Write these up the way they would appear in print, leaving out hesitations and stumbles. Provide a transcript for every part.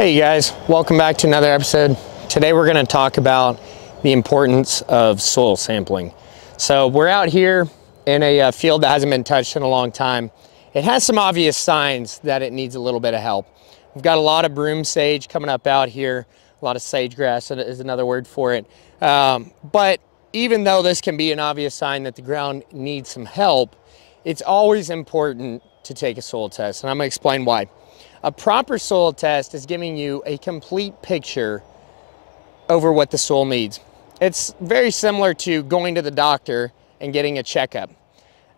Hey guys, welcome back to another episode. Today we're going to talk about the importance of soil sampling. So we're out here in a field that hasn't been touched in a long time. It has some obvious signs that it needs a little bit of help. We've got a lot of broom sage coming up out here. A lot of sage grass is another word for it. But even though this can be an obvious sign that the ground needs some help, it's always important to take a soil test, and I'm going to explain why. A proper soil test is giving you a complete picture over what the soil needs. It's very similar to going to the doctor and getting a checkup.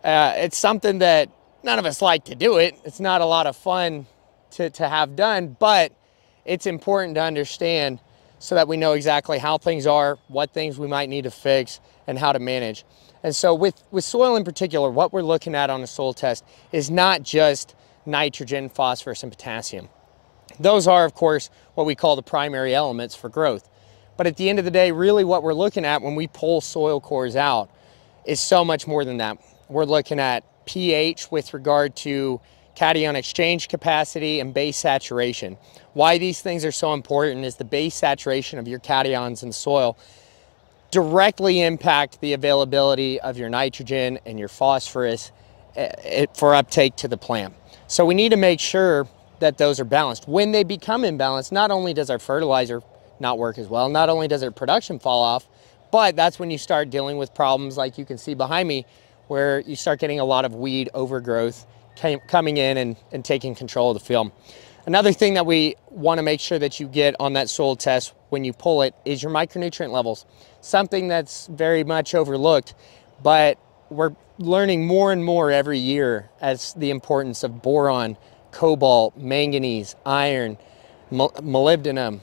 It's something that none of us like to do it. It's not a lot of fun to have done, but it's important to understand so that we know exactly how things are, what things we might need to fix, and how to manage. And so with soil in particular, what we're looking at on a soil test is not just nitrogen, phosphorus, and potassium. Those are, of course, what we call the primary elements for growth. But at the end of the day, really what we're looking at when we pull soil cores out is so much more than that. We're looking at pH with regard to cation exchange capacity and base saturation. Why these things are so important is the base saturation of your cations in the soil directly impact the availability of your nitrogen and your phosphorus for uptake to the plant. So we need to make sure that those are balanced. When they become imbalanced, not only does our fertilizer not work as well, not only does our production fall off, but that's when you start dealing with problems like you can see behind me, where you start getting a lot of weed overgrowth coming in and taking control of the field. Another thing that we want to make sure that you get on that soil test when you pull it is your micronutrient levels. Something that's very much overlooked, but we're learning more and more every year as the importance of boron, cobalt, manganese, iron, molybdenum,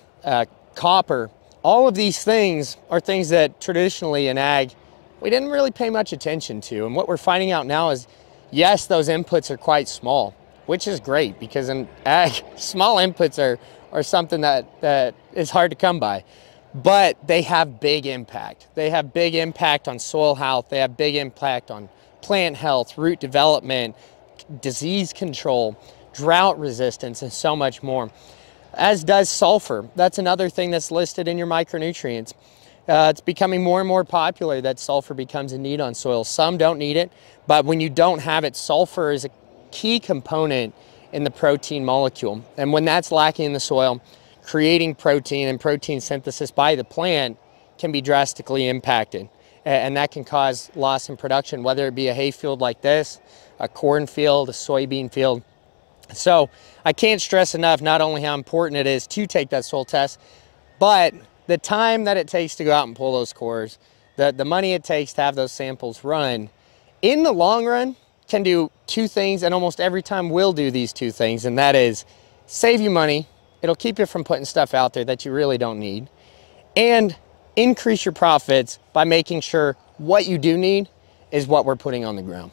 copper. All of these things are things that traditionally in ag we didn't really pay much attention to. And what we're finding out now is, yes, those inputs are quite small, which is great because in ag, small inputs are something that is hard to come by. But they have big impact. They have big impact on soil health. They have big impact on plant health, root development, disease control, drought resistance, and so much more. As does sulfur. That's another thing that's listed in your micronutrients. It's becoming more and more popular that sulfur becomes a need on soil. Some don't need it, but when you don't have it, sulfur is a key component in the protein molecule. And when that's lacking in the soil, creating protein and protein synthesis by the plant can be drastically impacted. And that can cause loss in production, whether it be a hay field like this, a corn field, a soybean field. So I can't stress enough not only how important it is to take that soil test, but the time that it takes to go out and pull those cores, the money it takes to have those samples run, in the long run can do two things, and almost every time will do these two things, and that is save you money. It'll keep you from putting stuff out there that you really don't need, and increase your profits by making sure what you do need is what we're putting on the ground.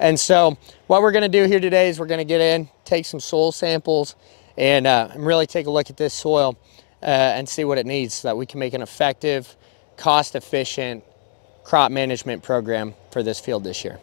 And so what we're going to do here today is we're going to get in, take some soil samples, and really take a look at this soil and see what it needs so that we can make an effective, cost-efficient crop management program for this field this year.